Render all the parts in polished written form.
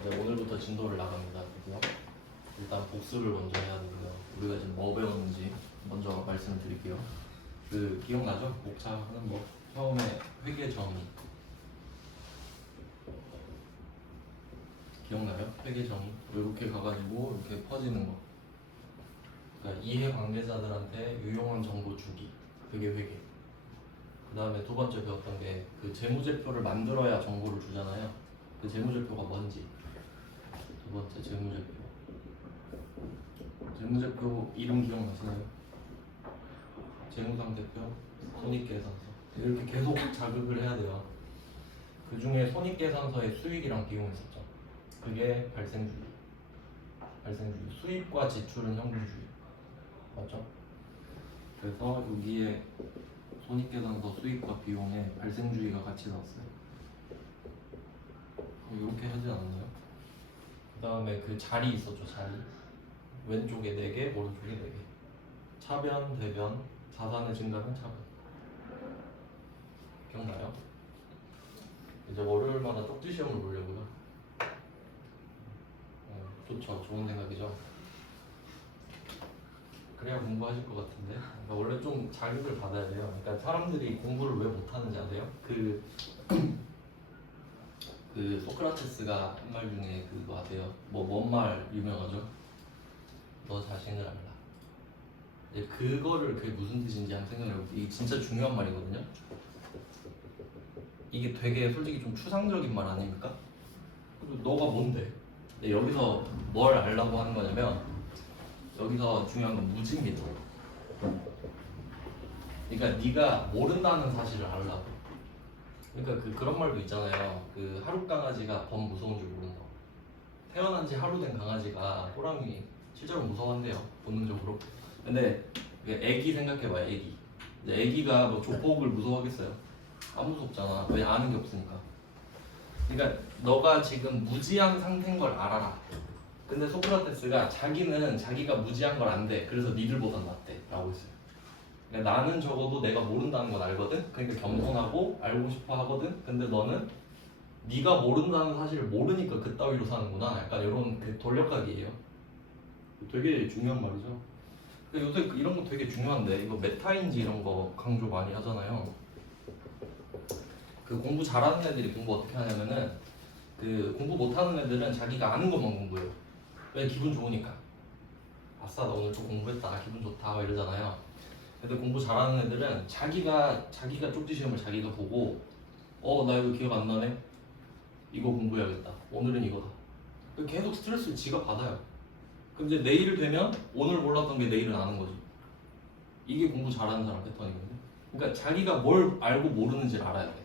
이제 오늘부터 진도를 나갑니다. 드디어. 일단 복습을 먼저 해야 되고요. 우리가 지금 뭐 배웠는지 먼저 말씀을 드릴게요. 그 기억나죠? 복차하는 거. 처음에 회계 정의. 기억나요? 회계 정의. 이렇게 가가지고 이렇게 퍼지는 거. 그러니까 이해 관계자들한테 유용한 정보 주기. 그게 회계. 그 다음에 두 번째 배웠던 게 그 재무제표를 만들어야 정보를 주잖아요. 그 재무제표가 뭔지. 두 번째 재무제표. 재무제표 이름 기억나시나요? 재무상대표, 손익계산서. 이렇게 계속 자극을 해야 돼요. 그 중에 손익계산서의 수익이랑 비용이 있었죠. 그게 발생주의. 발생주의. 수입과 지출은 현금주의. 맞죠? 그래서 여기에 손익계산서 수익과 비용에 발생주의가 같이 나왔어요. 이렇게 하지 않았나요? 그 다음에 그 자리 있었죠. 자리. 왼쪽에 4개, 오른쪽에 4개. 차변, 대변, 자산의 증가는 차변. 기억나요? 이제 월요일마다 쪽지 시험을 보려고요. 좋죠. 좋은 생각이죠. 그래야 공부하실 것 같은데. 그러니까 원래 좀 자극을 받아야 돼요. 그러니까 사람들이 공부를 왜 못하는지 아세요? 그 소크라테스가 한 말 중에 그거 아세요? 뭔 말 유명하죠? 너 자신을 알라. 이제 그게 무슨 뜻인지 한번 생각해볼게요. 이게 진짜 중요한 말이거든요. 이게 되게 솔직히 좀 추상적인 말 아닙니까? 너가 뭔데? 근데 여기서 뭘 알라고 하는 거냐면 여기서 중요한 건 무지입니다. 그러니까 네가 모른다는 사실을 알라고. 그러니까 그런 말도 있잖아요. 그 하루 강아지가 범 무서운 줄 모른다. 태어난 지 하루 된 강아지가 호랑이 실제로 무서워한대요. 본능적으로. 근데 애기 생각해봐요. 애기. 근데 애기가 뭐 조폭을 무서워하겠어요? 안 무섭잖아. 왜? 아는 게 없으니까. 그러니까 너가 지금 무지한 상태인 걸 알아라. 근데 소크라테스가 자기는 자기가 무지한 걸 안돼. 그래서 니들보단 낫대 라고 했어요. 그러니까 나는 적어도 내가 모른다는 건 알거든. 그러니까 겸손하고 알고 싶어 하거든. 근데 너는 네가 모른다는 사실을 모르니까 그따위로 사는구나. 약간 이런 그 돌려가기예요. 되게 중요한 말이죠. 요새 이런 거 되게 중요한데 이거 메타인지 이런 거 강조 많이 하잖아요. 그 공부 잘하는 애들이 공부 어떻게 하냐면은 그 공부 못하는 애들은 자기가 아는 것만 공부해요. 왜? 기분 좋으니까. 아싸 나 오늘 좀 공부했다 기분 좋다 이러잖아요. 근데 공부 잘하는 애들은 자기가 쪽지 시험을 자기가 보고 나 이거 기억 안 나네? 이거 공부해야겠다. 오늘은 이거다. 계속 스트레스를 지가 받아요. 그럼 이제 내일 되면 오늘 몰랐던 게 내일은 아는 거지. 이게 공부 잘하는 사람 패턴이거든요. 그러니까 자기가 뭘 알고 모르는지를 알아야 돼.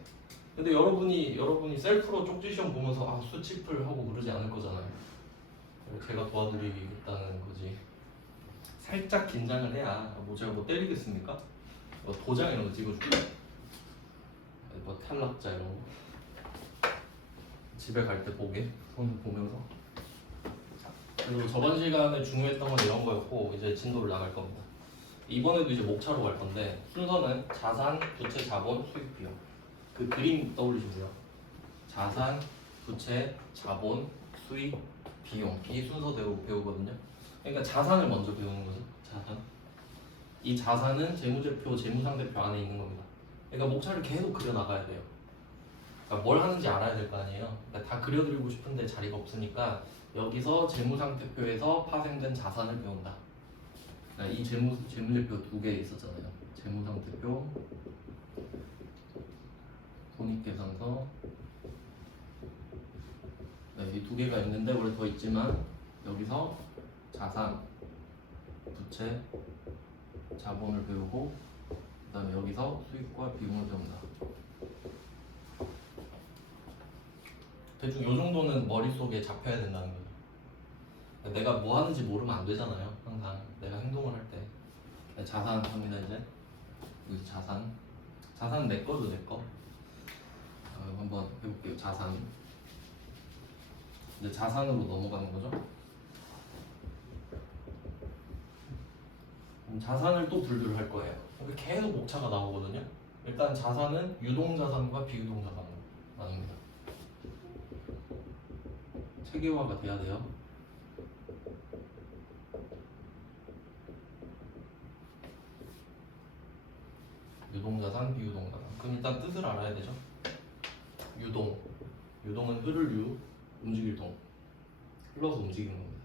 근데 여러분이 셀프로 쪽지 시험 보면서 수치풀 하고 그러지 않을 거잖아요. 제가 도와드리겠다는 거지. 살짝 긴장을 해야 제가 때리겠습니까? 도장 이런 거 찍어줄게요. 탈락자 이런 거 집에 갈 때 보게 손 보면서. 그리고 저번 시간에 중요했던 건 이런 거였고 이제 진도를 나갈 겁니다. 이번에도 이제 목차로 갈 건데 순서는 자산, 부채, 자본, 수익, 비용. 그 그림 떠올리시고요. 자산, 부채, 자본, 수익, 비용. 이 순서대로 배우거든요. 그러니까 자산을 먼저 배우는 거죠. 자산. 이 자산은 재무제표, 재무상대표 안에 있는 겁니다. 그러니까 목차를 계속 그려나가야 돼요. 그러니까 뭘 하는지 알아야 될 거 아니에요. 그러니까 다 그려드리고 싶은데 자리가 없으니까 여기서 재무상대표에서 파생된 자산을 배운다. 그러니까 이 재무제표 2개 있었잖아요. 재무상대표, 손익계산서. 네, 이 2개가 있는데 원래 더 있지만 여기서 자산, 부채, 자본을 배우고 그 다음에 여기서 수익과 비용을 배운다. 대충 요 정도는 머릿속에 잡혀야 된다는 거죠. 내가 뭐 하는지 모르면 안 되잖아요. 항상 내가 행동을 할 때. 자산 합니다. 이제 여기 자산 내 거죠. 내 거. 한번 해볼게요. 자산. 이제 자산으로 넘어가는 거죠. 자산을 또 분류를 할 거예요. 계속 목차가 나오거든요. 일단 자산은 유동자산과 비유동자산으로 나눕니다. 체계화가 돼야 돼요. 유동자산, 비유동자산. 그럼 일단 뜻을 알아야 되죠. 유동은 흐를 유, 움직일 동. 흘러서 움직이는 겁니다.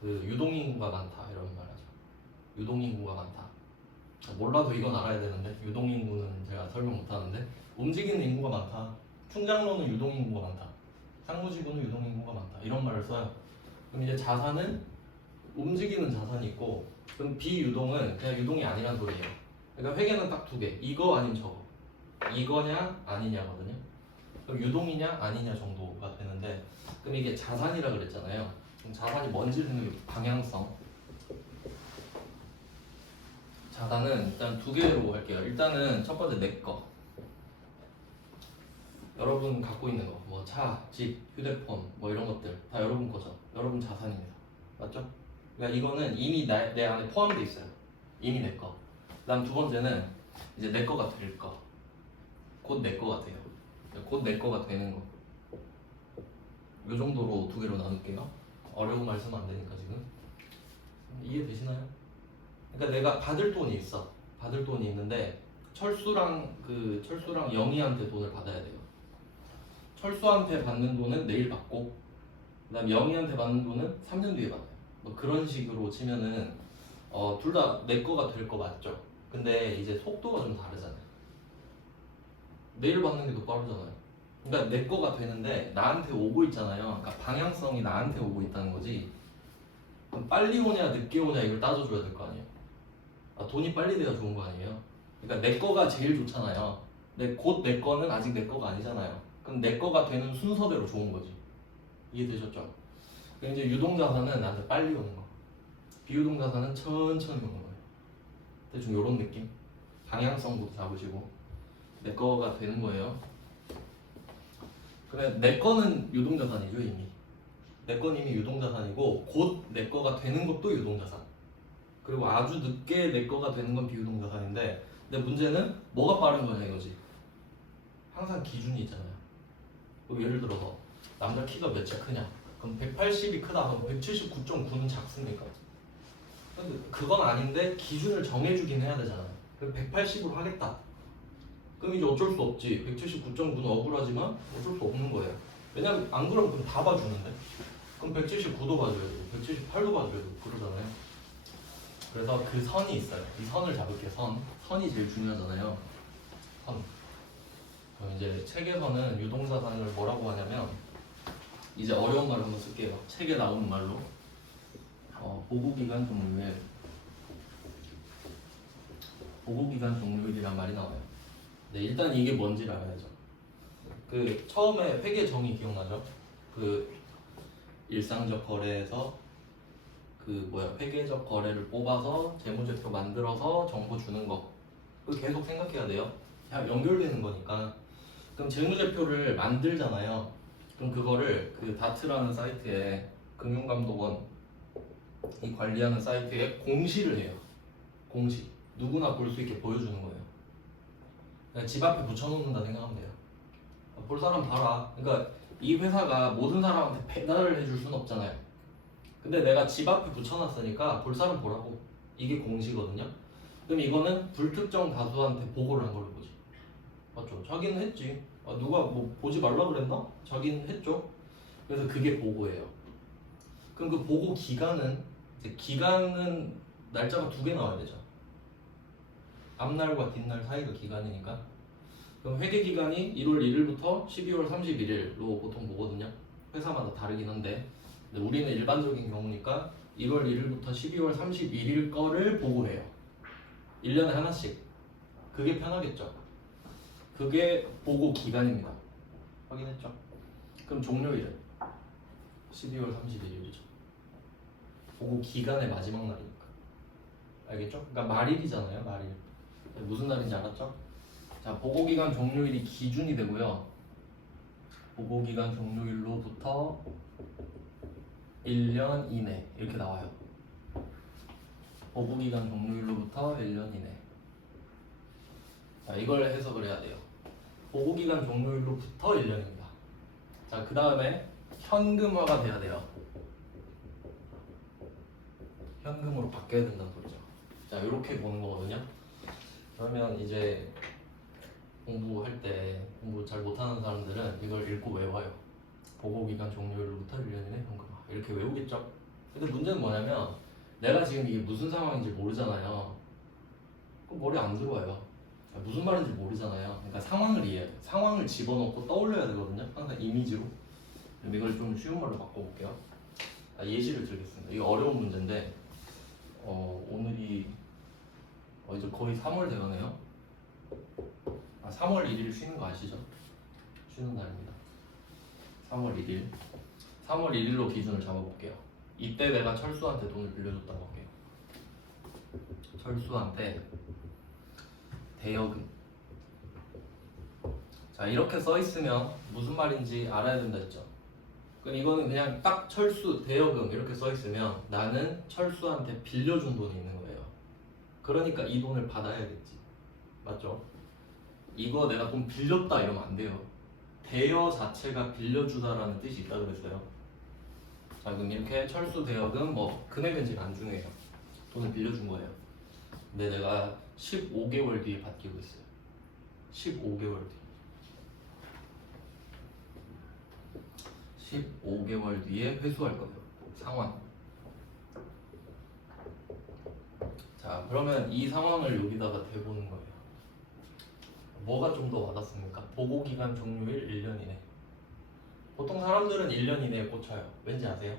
그 유동인구가 많다 이런 말 하죠. 유동인구가 많다. 몰라도 이건 알아야 되는데 유동인구는 제가 설명 못하는데 움직이는 인구가 많다. 충장로는 유동인구가 많다. 상무지구는 유동인구가 많다. 이런 말을 써요. 그럼 이제 자산은 움직이는 자산이 있고, 그럼 비유동은 그냥 유동이 아니란 소리예요. 그러니까 회계는 딱 두 개. 이거 아니면 저거. 이거냐 아니냐거든요. 그럼 유동이냐 아니냐 정도가 되는데, 그럼 이게 자산이라 그랬잖아요. 그럼 자산이 뭔지를 생각해. 방향성. 자산은 일단 두 개로 할게요. 일단은 첫 번째 내 거. 여러분 갖고 있는 거, 뭐 차, 집, 휴대폰, 뭐 이런 것들 다 여러분 거죠. 여러분 자산입니다. 맞죠? 그러니까 이거는 이미 내 안에 포함되어 있어요. 이미 내 거. 그다음 두 번째는 이제 내 거가 될 거. 곧 내 거가 돼요. 곧 내 거가 되는 거. 이 정도로 두 개로 나눌게요. 어려운 말 쓰면 안 되니까 지금. 이해되시나요? 그러니까 내가 받을 돈이 있어. 받을 돈이 있는데 철수랑 영희한테 돈을 받아야 돼요. 철수한테 받는 돈은 내일 받고, 그다음 영희한테 받는 돈은 3년 뒤에 받아요. 뭐 그런 식으로 치면은 둘 다 내 거가 될 거 맞죠? 근데 이제 속도가 좀 다르잖아요. 내일 받는 게 더 빠르잖아요. 그러니까 내 거가 되는데 나한테 오고 있잖아요. 그러니까 방향성이 나한테 오고 있다는 거지. 그럼 빨리 오냐 늦게 오냐 이걸 따져줘야 될 거 아니에요. 돈이 빨리 돼야 좋은 거 아니에요. 그러니까 내 거가 제일 좋잖아요. 근데 곧 내 거는 아직 내 거가 아니잖아요. 그럼 내 거가 되는 순서대로 좋은 거지. 이해되셨죠? 그럼 이제 유동자산은 나한테 빨리 오는 거, 비유동자산은 천천히 오는 거예요. 대충 이런 느낌. 방향성부터 잡으시고 내 거가 되는 거예요. 그래, 내 거는 유동자산이죠 이미. 내 건 이미 유동자산이고 곧 내 거가 되는 것도 유동자산. 그리고 아주 늦게 내 거가 되는 건 비유동자산인데, 근데 문제는 뭐가 빠른 거냐 이거지. 항상 기준이 있잖아요. 예를 들어서 남자 키가 몇이 크냐? 그럼 180이 크다 하면 179.9는 작습니까? 근데 그건 아닌데 기준을 정해주긴 해야 되잖아요. 그럼 180으로 하겠다. 그럼 이제 어쩔 수 없지. 179.9는 억울하지만 어쩔 수 없는 거예요. 왜냐면 안 그러면 그럼 다 봐주는데. 그럼 179도 봐줘야 되고 178도 봐줘야 되고 그러잖아요. 그래서 그 선이 있어요. 이 선을 잡을게요. 선이 제일 중요하잖아요. 선. 그럼 이제 책에서는 유동자산을 뭐라고 하냐면, 이제 어려운 말을 한번 쓸게요. 책에 나오는 말로 보고기간 종료일. 보고기간 종료일이란 말이 나와요. 네, 일단 이게 뭔지를 알아야죠. 그 처음에 회계 정의 기억나죠? 그 일상적 거래에서 회계적 거래를 뽑아서 재무제표 만들어서 정보 주는 거. 그거 계속 생각해야 돼요. 다 연결되는 거니까. 그럼 재무제표를 만들잖아요. 그럼 그거를 그 다트라는 사이트에, 금융감독원이 관리하는 사이트에 공시를 해요. 공시. 누구나 볼 수 있게 보여주는 거예요. 그냥 집 앞에 붙여놓는다 생각하면 돼요. 볼 사람 봐라. 그러니까 이 회사가 모든 사람한테 배달을 해줄 수는 없잖아요. 근데 내가 집 앞에 붙여놨으니까 볼 사람 보라고. 이게 공시거든요. 그럼 이거는 불특정 다수한테 보고를 한 걸로 보지. 맞죠? 자기는 했지. 누가 뭐 보지 말라 그랬나? 자기는 했죠. 그래서 그게 보고예요. 그럼 그 보고 기간은, 이제 기간은 날짜가 두 개 나와야 되죠. 앞날과 뒷날 사이가 기간이니까. 그럼 회계 기간이 1월 1일부터 12월 31일로 보통 보거든요. 회사마다 다르긴 한데, 근데 우리는 일반적인 경우니까 1월 1일부터 12월 31일 거를 보고해요. 1년에 하나씩. 그게 편하겠죠. 그게 보고 기간입니다. 확인했죠? 그럼 종료일은 12월 31일이죠. 보고 기간의 마지막 날이니까. 알겠죠? 그러니까 말일이잖아요. 말일. 무슨 날인지 알았죠? 자, 보고기간 종료일이 기준이 되고요. 보고기간 종료일로부터 1년 이내 이렇게 나와요. 보고기간 종료일로부터 1년 이내. 자, 이걸 해석을 해야 돼요. 보고기간 종료일로부터 1년입니다. 자, 그 다음에 현금화가 돼야 돼요. 현금으로 바뀌어야 된다는 소리죠. 자, 이렇게 보는 거거든요. 그러면 이제 공부할 때 공부 잘 못하는 사람들은 이걸 읽고 외워요. 보고기간 종료일로부터 1년 이내 현금화 이렇게 외우겠죠. 근데 문제는 뭐냐면 내가 지금 이게 무슨 상황인지 모르잖아요. 그럼 머리 안 들어와요. 무슨 말인지 모르잖아요. 그러니까 상황을 이해해야 돼요. 상황을 집어넣고 떠올려야 되거든요. 항상 이미지로. 그럼 이걸 좀 쉬운 말로 바꿔볼게요. 예시를 들겠습니다. 이거 어려운 문제인데 오늘이 이제 거의 3월 돼가네요. 3월 1일 쉬는 거 아시죠? 쉬는 날입니다. 3월 1일. 3월 1일로 기준을 잡아볼게요. 이때 내가 철수한테 돈을 빌려줬다고 할게요. 철수한테 대여금. 자, 이렇게 써 있으면 무슨 말인지 알아야 된다 했죠. 그럼 이거는 그냥 딱 철수 대여금 이렇게 써 있으면 나는 철수한테 빌려준 돈이 있는 거예요. 그러니까 이 돈을 받아야겠지. 맞죠? 이거 내가 돈 빌렸다 이러면 안 돼요. 대여 자체가 빌려주다라는 뜻이 있다 그랬어요. 자, 그럼 이렇게 철수 대여금 뭐 금액은 지금 안 중요해요. 돈을 빌려준 거예요. 근데 내가 15개월 뒤에 받기로 했어요. 15개월 뒤. 15개월 뒤에 회수할 거예요. 상환. 자, 그러면 이 상황을 여기다가 대보는 거예요. 뭐가 좀 더 와닿습니까? 보고기간 종료일 1년 이내. 보통 사람들은 1년 이내에 꽂혀요. 왠지 아세요?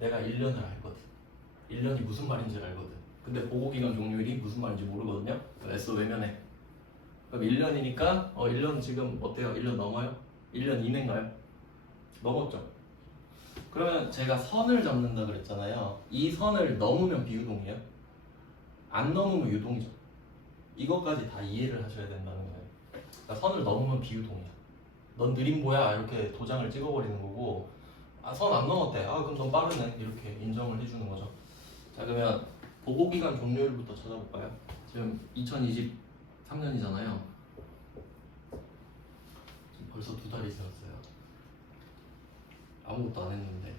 내가 1년을 알거든. 1년이 무슨 말인지 알거든. 근데 보고기간 종료일이 무슨 말인지 모르거든요. 애써 외면해. 그럼 1년이니까 1년 지금 어때요? 1년 넘어요? 1년 이내인가요? 넘었죠? 그러면 제가 선을 잡는다 그랬잖아요. 이 선을 넘으면 비유동이에요? 안 넘으면 유동이죠. 이것까지 다 이해를 하셔야 된다는 거예요. 그러니까 선을 넘으면 비유동이야. 넌 느린 거야 이렇게 도장을 찍어버리는 거고, 선 안 넘었대. 그럼 넌 빠르네 이렇게 인정을 해주는 거죠. 자, 그러면 보고기간 종료일부터 찾아볼까요? 지금 2023년이잖아요. 지금 벌써 2달이 지났어요. 아무것도 안 했는데.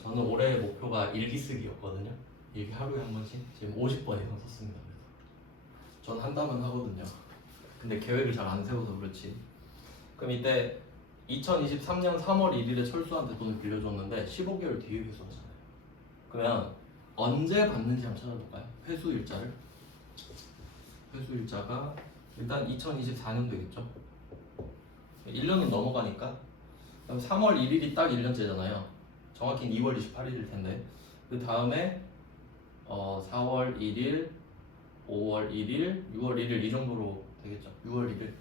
저는 올해 목표가 일기 쓰기였거든요. 일기 하루에 한 번씩. 지금 50번 이상 썼습니다. 그래서 전 한다면 하거든요. 근데 계획을 잘 안 세워서 그렇지. 그럼 이때 2023년 3월 1일에 철수한테 돈을 빌려줬는데 15개월 뒤에 회수하잖아요. 그러면 언제 받는지 한번 찾아볼까요? 회수 일자를. 회수 일자가 일단 2024년도겠죠. 1년은 넘어가니까. 그럼 3월 1일이 딱 1년째잖아요. 정확히는 2월 28일일 텐데. 그 다음에 4월 1일, 5월 1일, 6월 1일 이 정도로 되겠죠. 6월 1일.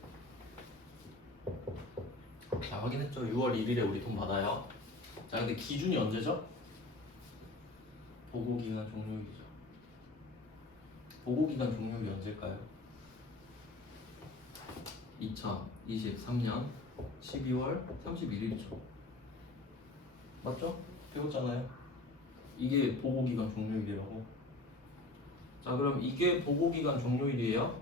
자, 확인했죠? 6월 1일에 우리 돈 받아요. 자, 근데 기준이 언제죠? 보고기간 종료일이죠. 보고기간 종료일이 언제일까요? 2023년 12월 31일이죠. 맞죠? 배웠잖아요. 이게 보고기간 종료일이라고. 자, 그럼 이게 보고기간 종료일이에요.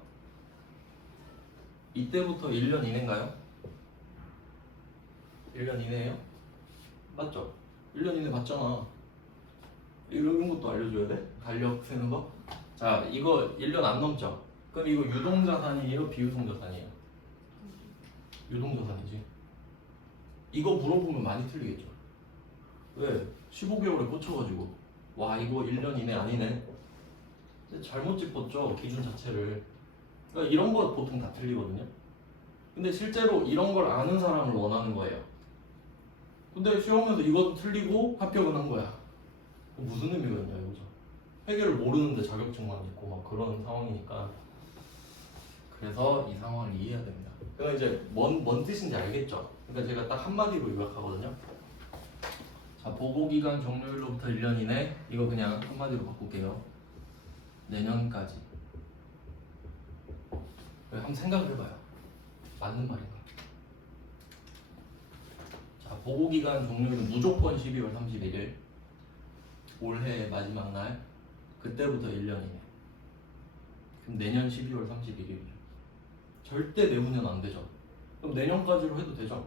이때부터 1년 이내인가요? 1년 이내예요? 맞죠? 1년 이내 맞잖아. 이런 것도 알려줘야 돼? 달력 세는 거? 자, 이거 1년 안 넘죠? 그럼 이거 유동자산이에요? 비유동자산이에요? 유동자산이지. 이거 물어보면 많이 틀리겠죠? 왜? 15개월에 꽂혀가지고 와, 이거 1년 이내 아니네. 근데 잘못 짚었죠, 기준 자체를. 그러니까 이런 거 보통 다 틀리거든요. 근데 실제로 이런 걸 아는 사람을 원하는 거예요. 근데 시험에서 이것도 틀리고 합격은 한 거야. 무슨 의미가 있냐 이거죠. 해결을 모르는데 자격증만 있고 막 그런 상황이니까. 그래서 이 상황을 이해해야 됩니다. 그럼 이제 뭔 뜻인지 알겠죠? 그러니까 제가 딱 한마디로 요약하거든요. 자, 보고기간 종료일로부터 1년 이내. 이거 그냥 한마디로 바꿀게요. 내년까지. 한번 생각을 해봐요. 맞는 말인가? 자, 보고기간 종료일은 무조건 12월 31일. 올해 마지막 날. 그때부터 1년이네. 그럼 내년 12월 31일이죠. 절대 내후년 안 되죠. 그럼 내년까지로 해도 되죠.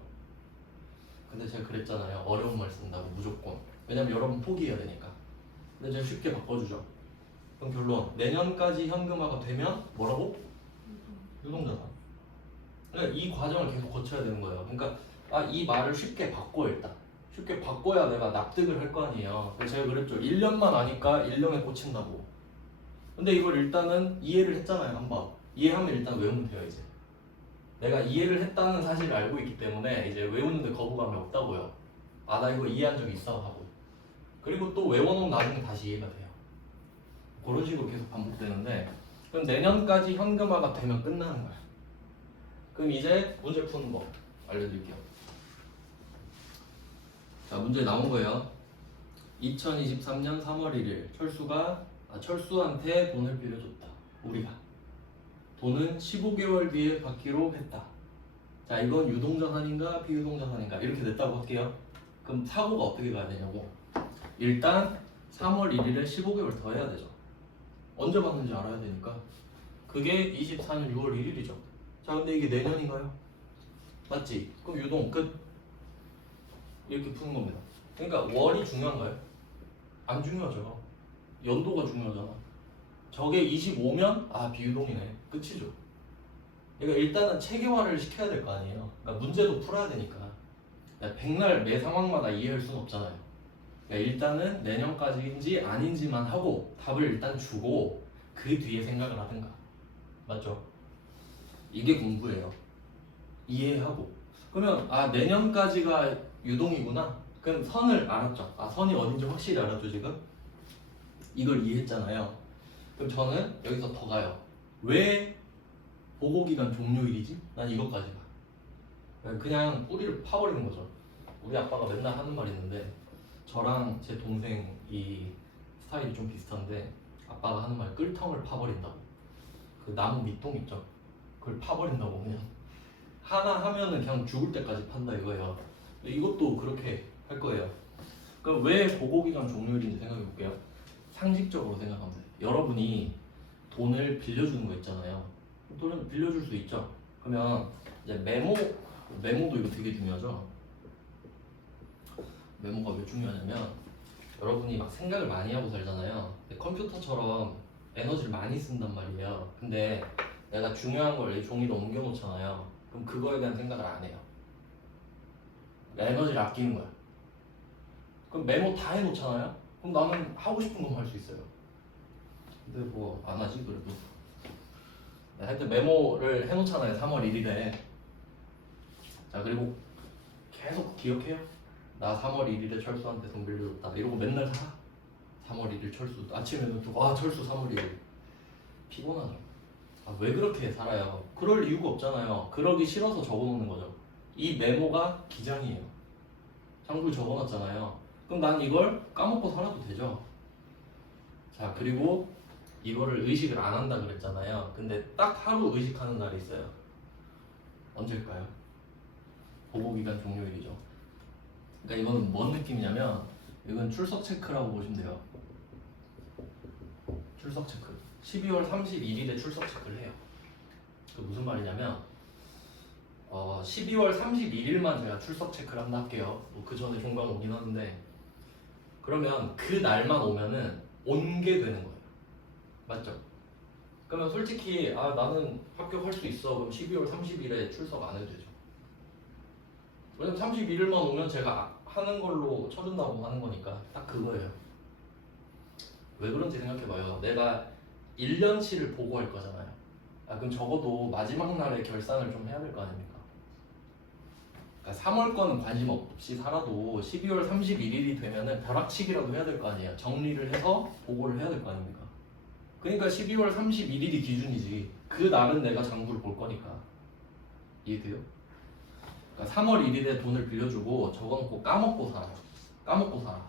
근데 제가 그랬잖아요. 어려운 말 쓴다고 무조건. 왜냐면 여러분 포기해야 되니까. 근데 제가 쉽게 바꿔주죠. 그럼 결론 내년까지 현금화가 되면 뭐라고? 유동자산. 그러니까 이 과정을 계속 거쳐야 되는 거예요. 그러니까 이 말을 쉽게 바꿔 일단. 쉽게 바꿔야 내가 납득을 할 거 아니에요. 그래서 제가 그랬죠. 1년만 아니까 1년에 꽂힌다고. 근데 이걸 일단은 이해를 했잖아요. 한번. 이해하면 일단 외우면 돼요 이제. 내가 이해를 했다는 사실을 알고 있기 때문에 이제 외우는데 거부감이 없다고요. 나 이거 이해한 적 있어 하고. 그리고 또 외워놓으면 나중에 다시 이해가 돼요. 그런 식으로 계속 반복되는데 그럼 내년까지 현금화가 되면 끝나는 거야. 그럼 이제 문제 푸는 거 알려드릴게요. 자, 문제 나온 거예요. 2023년 3월 1일 철수한테 돈을 빌려줬다. 우리가 돈은 15개월 뒤에 받기로 했다. 자, 이건 유동자산인가 비유동자산인가 이렇게 냈다고 할게요. 그럼 사고가 어떻게 가야 되냐고. 일단 3월 1일에 15개월 더 해야 되죠. 언제 받는지 알아야 되니까. 그게 24년 6월 1일이죠. 자, 근데 이게 내년인가요? 맞지? 그럼 유동 끝. 이렇게 푸는 겁니다. 그러니까 월이 중요한가요? 안 중요하죠. 연도가 중요하잖아. 저게 25면 비유동이네. 끝이죠. 그러니까 일단은 체계화를 시켜야 될 거 아니에요. 그러니까 문제도 풀어야 되니까. 백날 매 상황마다 이해할 수는 없잖아요. 그러니까 일단은 내년까지인지 아닌지만 하고 답을 일단 주고 그 뒤에 생각을 하든가. 맞죠? 이게 공부예요. 이해하고. 그러면 내년까지가 유동이구나. 그럼 선을 알았죠. 선이 어딘지 확실히 알았죠 지금? 이걸 이해했잖아요. 그럼 저는 여기서 더 가요. 왜 보고기간 종료일이지? 난 이것까지 가. 그냥 뿌리를 파버리는 거죠. 우리 아빠가 맨날 하는 말이 있는데 저랑 제 동생이 스타일이 좀 비슷한데 아빠가 하는 말 끌텅을 파버린다고. 그 나무 밑동 있죠? 그걸 파버린다고 그냥. 하나 하면은 그냥 죽을 때까지 판다 이거예요. 이것도 그렇게 할 거예요. 그럼 왜 보고기간 종료일인지 생각해 볼게요. 상식적으로 생각하면 돼요. 여러분이 돈을 빌려주는 거 있잖아요. 돈을 빌려줄 수 있죠. 그러면 이제 메모도 이거 되게 중요하죠. 메모가 왜 중요하냐면 여러분이 막 생각을 많이 하고 살잖아요. 근데 컴퓨터처럼 에너지를 많이 쓴단 말이에요. 근데 내가 중요한 걸 이 종이로 옮겨 놓잖아요. 그럼 그거에 대한 생각을 안 해요. 에너지를 아끼는 거야. 그럼 메모 다 해놓잖아요. 그럼 나는 하고 싶은 건 할 수 있어요. 근데 뭐 안 하지 그래도. 하여튼 메모를 해놓잖아요. 3월 1일에. 자, 그리고 계속 기억해요. 나 3월 1일에 철수한테 돈 빌려줬다. 이러고 맨날 살아. 3월 1일 철수. 아침에 눈 뜨고 철수 3월 1일. 피곤하죠. 왜 그렇게 살아요? 그럴 이유가 없잖아요. 그러기 싫어서 적어놓는 거죠. 이 메모가 기장이에요. 장부에 적어놨잖아요. 그럼 난 이걸 까먹고 살아도 되죠. 자, 그리고 이거를 의식을 안 한다 그랬잖아요. 근데 딱 하루 의식하는 날이 있어요. 언제일까요? 보고기간 종료일이죠. 그러니까 이거는 뭔 느낌이냐면 이건 출석 체크라고 보시면 돼요. 출석 체크. 12월 31일에 출석 체크를 해요. 그 무슨 말이냐면 12월 31일만 제가 출석 체크를 한다 할게요. 그 전에 종강 오긴 하는데 그러면 그 날만 오면은 온 게 되는 거예요. 맞죠? 그러면 솔직히 나는 합격할 수 있어. 그럼 12월 30일에 출석 안 해도 되죠. 왜냐면 31일만 오면 제가 하는 걸로 쳐준다고 하는 거니까 딱 그거예요. 왜 그런지 생각해봐요. 내가 1년치를 보고할 거잖아요. 그럼 적어도 마지막 날에 결산을 좀 해야 될 거 아닙니까? 그러니까 3월 거는 관심 없이 살아도 12월 31일이 되면은 벼락치기라도 해야 될 거 아니에요. 정리를 해서 보고를 해야 될 거 아닙니까? 그러니까 12월 31일이 기준이지. 그 날은 내가 장부를 볼 거니까. 이해돼요? 그러니까 3월 1일에 돈을 빌려주고 적어놓고 까먹고 살아요. 까먹고 살아.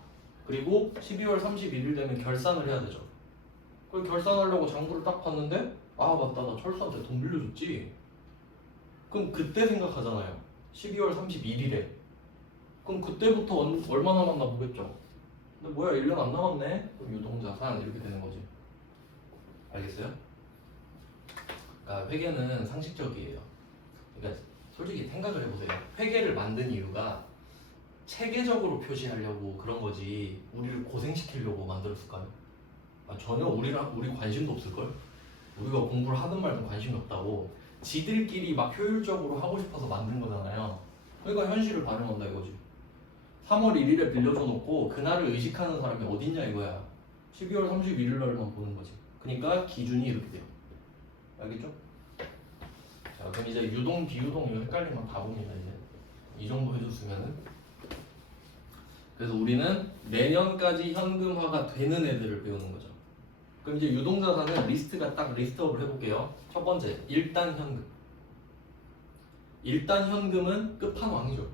그리고 12월 31일 되면 결산을 해야 되죠. 그걸 결산하려고 장부를 딱 봤는데 맞다, 나 철수한테 돈 빌려줬지. 그럼 그때 생각하잖아요. 12월 31일에. 그럼 그때부터 얼마 남았나 보겠죠. 근데 뭐야 1년 안 남았네. 그럼 유동자산 이렇게 되는 거지. 알겠어요? 그러니까 회계는 상식적이에요. 그러니까 솔직히 생각을 해보세요. 회계를 만든 이유가 체계적으로 표시하려고 그런 거지 우리를 고생시키려고 만들었을까요? 전혀 우리 관심도 없을걸? 우리가 공부를 하든 말든 관심이 없다고 지들끼리 막 효율적으로 하고 싶어서 만든 거잖아요. 그러니까 현실을 반영한다 이거지. 3월 1일에 빌려줘 놓고 그날을 의식하는 사람이 어딨냐 이거야. 12월 31일 날만 보는 거지. 그러니까 기준이 이렇게 돼요. 알겠죠? 자, 그럼 이제 유동, 비유동 이거 헷갈리면 바보입니다 이제. 이 정도 해줬으면은. 그래서 우리는 내년까지 현금화가 되는 애들을 배우는 거죠. 그럼 이제 유동자산은 리스트가 딱 리스트업을 해볼게요. 첫 번째, 일단 현금. 일단 현금은 끝판왕이죠.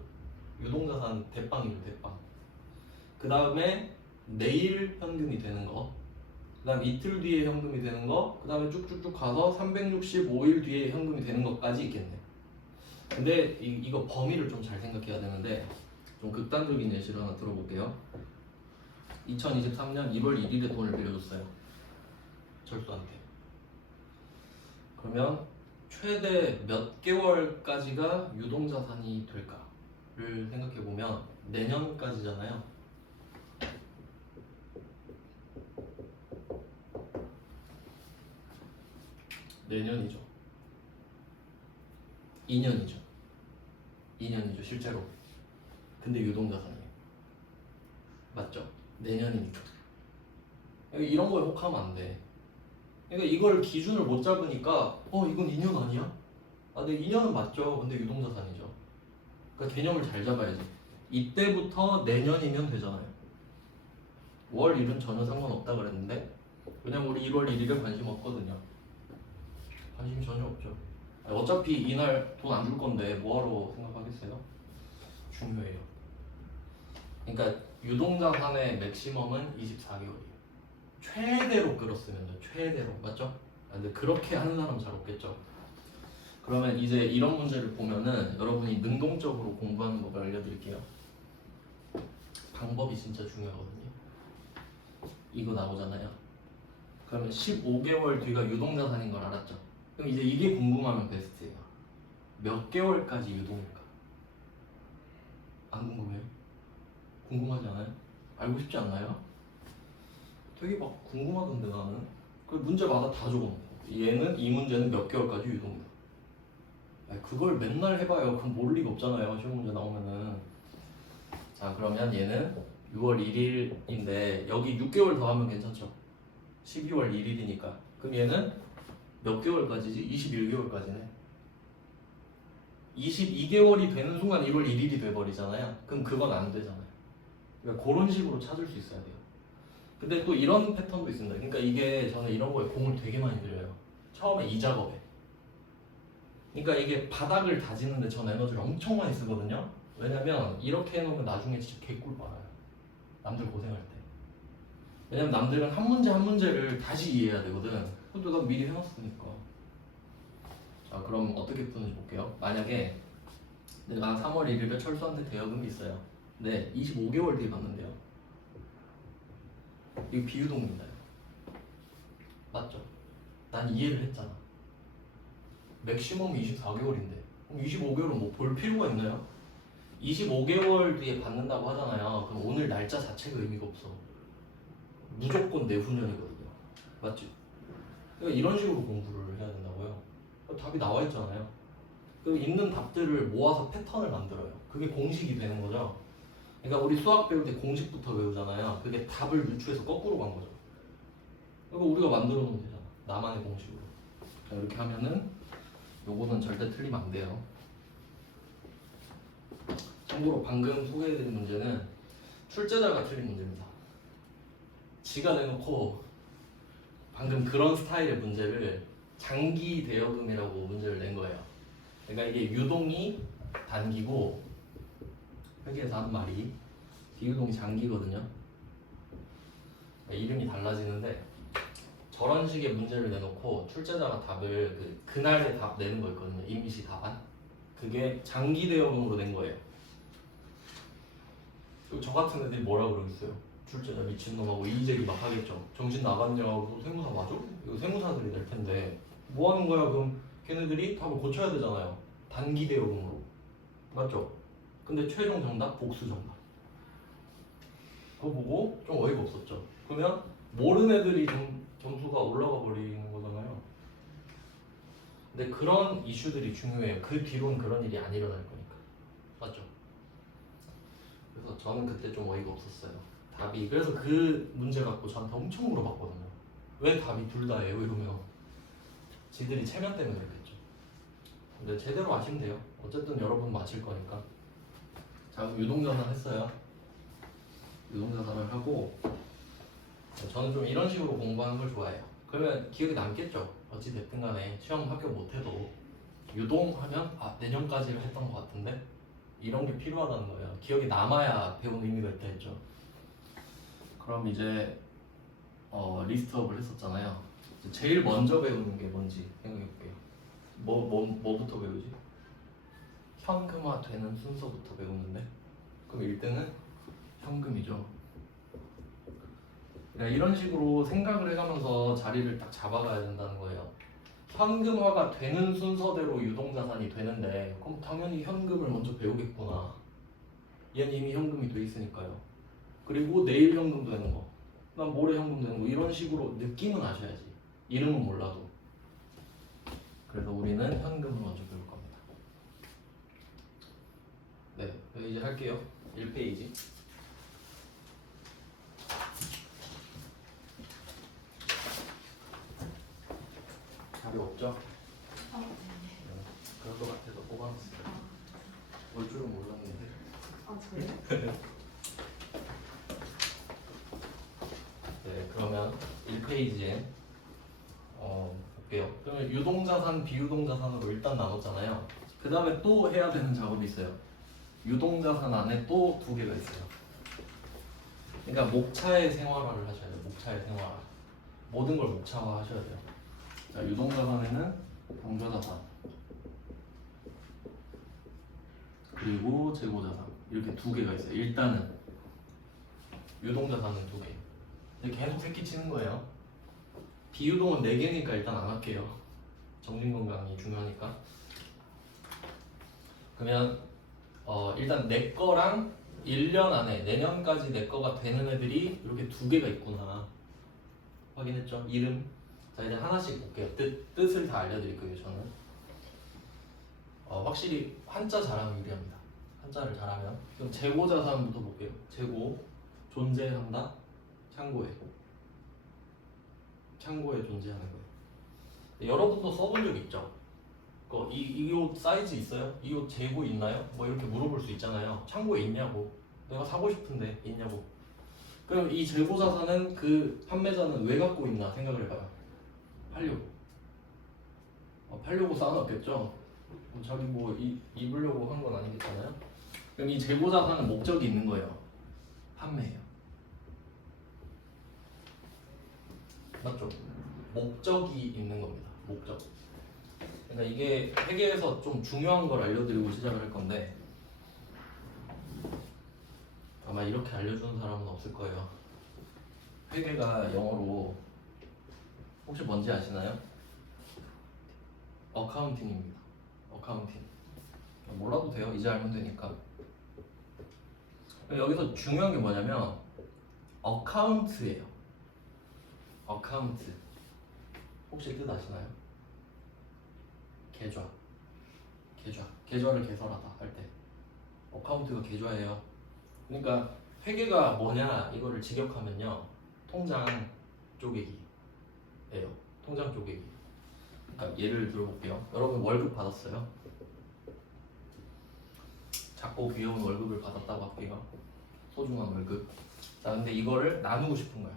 유동자산 대빵이죠, 대빵. 그 다음에 내일 현금이 되는 거. 그 다음 이틀 뒤에 현금이 되는 거. 그 다음에 쭉쭉쭉 가서 365일 뒤에 현금이 되는 것까지 있겠네. 근데 이거 범위를 좀 잘 생각해야 되는데 좀 극단적인 예시를 하나 들어볼게요. 2023년 1월 1일에 돈을 빌려줬어요. 철수한테. 그러면 최대 몇 개월까지가 유동자산이 될까를 생각해보면 내년까지잖아요. 내년이죠. 2년이죠. 2년이죠 실제로. 근데 유동자산이에요. 맞죠? 내년이니까. 이런 거에 혹하면 안 돼. 그러니까 이걸 기준을 못 잡으니까 이건 2년 아니야? 근데 2년은 맞죠. 근데 유동자산이죠. 그러니까 개념을 잘 잡아야지. 이때부터 내년이면 되잖아요. 월 1은 전혀 상관없다 그랬는데 왜냐면 우리 1월 1일에 관심 없거든요. 관심 전혀 없죠. 어차피 이날 돈 안 줄 건데 뭐하러 생각하겠어요? 중요해요. 그러니까 유동자산의 맥시멈은 24개월이에요. 최대로 끌었으면 돼요. 최대로. 맞죠? 근데 그렇게 하는 사람 잘 없겠죠. 그러면 이제 이런 문제를 보면은 여러분이 능동적으로 공부하는 법을 알려드릴게요. 방법이 진짜 중요하거든요. 이거 나오잖아요. 그러면 15개월 뒤가 유동자산인 걸 알았죠? 그럼 이제 이게 궁금하면 베스트예요. 몇 개월까지 유동일까? 안 궁금해요? 궁금하지 않아요? 알고 싶지 않나요? 되게 막 궁금하던데 나는. 그 문제마다 다 적어놓고 얘는 이 문제는 몇 개월까지 유동이다. 그걸 맨날 해봐요. 그럼 모를 리가 없잖아요. 시험 문제 나오면은. 자 그러면 얘는 6월 1일인데 여기 6개월 더 하면 괜찮죠? 12월 1일이니까. 그럼 얘는 몇 개월까지지? 21개월까지네. 22개월이 되는 순간 1월 1일이 돼버리잖아요. 그럼 그건 안 되잖아요. 그러니까 그런 식으로 찾을 수 있어야 돼요. 근데 또 이런 패턴도 있습니다. 그러니까 이게 저는 이런 거에 공을 되게 많이 들여요. 처음에 이 작업에. 그러니까 이게 바닥을 다지는데 전 에너지를 엄청 많이 쓰거든요. 왜냐면 이렇게 해놓으면 나중에 진짜 개꿀 빨아요. 남들 고생할 때. 왜냐면 남들은 한 문제 한 문제를 다시 이해해야 되거든. 근데 난 미리 해놨으니까. 자 그럼 어떻게 푸는지 볼게요. 만약에 내가 3월 1일에 철수한테 대여금이 있어요. 네, 25개월 뒤에 받는데요. 이거 비유동입니다. 맞죠? 난 이해를 했잖아. 맥시멈이 24개월인데 25개월은 뭐 볼 필요가 있나요? 25개월 뒤에 받는다고 하잖아요. 그럼 오늘 날짜 자체가 의미가 없어. 무조건 내후년이거든요. 맞지? 그러니까 이런 식으로 공부를 해야 된다고요. 답이 나와 있잖아요. 그 있는 답들을 모아서 패턴을 만들어요. 그게 공식이 되는 거죠. 그러니까 우리 수학 배울 때 공식부터 외우잖아요. 그게 답을 유추해서 거꾸로 간 거죠. 이거 우리가 만들어 놓으면 되잖아. 나만의 공식으로. 자, 이렇게 하면은 요거는 절대 틀리면 안 돼요. 참고로 방금 소개해드린 문제는 출제자가 틀린 문제입니다. 지가 내놓고 방금 그런 스타일의 문제를 장기 대여금이라고 문제를 낸 거예요. 그러니까 이게 유동이 단기고 회계에서 하는 말이 비유동이 장기거든요. 그러니까 이름이 달라지는데 저런 식의 문제를 내놓고 출제자가 답을 그날의 답 내는 거 있거든요. 임시 답안. 그게 장기 대여금으로 낸 거예요. 그리고 저 같은 애들이 뭐라 그러겠어요? 출제자 미친놈하고 이의제기 막 하겠죠. 정신 나갔냐고. 세무사 맞아? 이거 세무사들이 낼 텐데 뭐 하는 거야? 그럼 걔네들이 답을 고쳐야 되잖아요. 단기 대여금으로. 맞죠? 근데 최종 정답 복수 정답. 그거 보고 좀 어이가 없었죠. 그러면 모르는 애들이 점수가 올라가 버리는 거잖아요. 근데 그런 이슈들이 중요해요. 그 뒤로는 그런 일이 안 일어날 거니까. 맞죠? 그래서 저는 그때 좀 어이가 없었어요. 답이 그래서 그 문제 갖고 저한테 엄청 물어봤거든요. 왜 답이 둘 다예요? 이러면 지들이 체면 때문에 그랬겠죠. 근데 제대로 아시면 돼요. 어쨌든 여러분 맞힐 거니까. 자, 그럼 유동자산 했어요. 유동자산을 하고 저는 좀 이런 식으로 공부하는 걸 좋아해요. 그러면 기억이 남겠죠. 어찌 됐든 간에 시험 합격 못해도 유동하면 아 내년까지를 했던 것 같은데 이런 게 필요하다는 거예요. 기억이 남아야 배운 의미가 있다 했죠. 그럼 이제 리스트업을 했었잖아요. 제일 먼저 배우는 게 뭔지 생각해볼게요. 뭐부터 배우지? 현금화 되는 순서부터 배우는데 그럼 1등은 현금이죠. 그러니까 이런 식으로 생각을 해가면서 자리를 딱 잡아가야 된다는 거예요. 현금화가 되는 순서대로 유동자산이 되는데 그럼 당연히 현금을 먼저 배우겠구나. 얘는 이미 현금이 돼 있으니까요. 그리고 내일 현금 되는 거, 난 모레 현금 되는 거 이런 식으로 느낌은 아셔야지. 이름은 몰라도. 그래서 우리는 현금을 먼저 배울 겁니다. 네, 이제 할게요. 1페이지. 답이 없죠? 네. 그럴 것 같아서 뽑아놨어요. 올 줄은 몰랐는데. 저요? 네, 그러면 1페이지에 볼게요. 그러면 유동자산, 비유동자산으로 일단 나눴잖아요. 그 다음에 또 해야 되는 작업이 있어요. 유동자산 안에 또 두 개가 있어요. 그러니까 목차의 생활화를 하셔야 돼요. 목차의 생활화. 모든 걸 목차화 하셔야 돼요. 자, 유동자산에는 경조자산 그리고 재고자산 이렇게 두 개가 있어요. 일단은 유동자산은 두 개. 근데 계속 새끼 치는 거예요. 비유동은 4개니까 일단 안 할게요. 정신건강이 중요하니까. 그러면 일단 내 거랑 1년 안에 내년까지 내 거가 되는 애들이 이렇게 두 개가 있구나. 확인했죠? 이름. 자, 이제 하나씩 볼게요. 뜻을 다 알려드릴 거예요. 저는 확실히 한자 잘하면 유리합니다. 한자를 잘하면. 그럼 재고자산부터 볼게요. 재고 존재한다. 창고에 존재하는 거예요. 여러분도 써본 적 있죠? 이 옷 사이즈 있어요? 이 옷 재고 있나요? 뭐 이렇게 물어볼 수 있잖아요. 창고에 있냐고. 내가 사고 싶은데 있냐고. 그럼 이 재고 자산은 그 판매자는 왜 갖고 있나 생각을 해봐요. 팔려고. 팔려고 쌓아놨겠죠? 자기 입으려고 한 건 아니겠잖아요? 그럼 이 재고 자산은 목적이 있는 거예요. 판매예요. 맞죠? 목적이 있는 겁니다. 목적. 그러니까 이게 회계에서 좀 중요한 걸 알려드리고 시작을 할 건데 아마 이렇게 알려주는 사람은 없을 거예요. 회계가 영어로 혹시 뭔지 아시나요? 어카운팅입니다. 어카운팅. 몰라도 돼요. 이제 알면 되니까. 여기서 중요한 게 뭐냐면 어카운트예요. 어카운트. 혹시 뜻 아시나요? 계좌를 개설하다 할 때 어카운트가 계좌예요. 그러니까 회계가 뭐냐 이거를 직역하면요 통장 쪼개기예요. 통장 쪼개기. 그러니까 예를 들어볼게요. 여러분 월급 받았어요. 작고 귀여운 월급을 받았다고 할게요. 소중한 월급. 자, 근데 이거를 나누고 싶은 거야.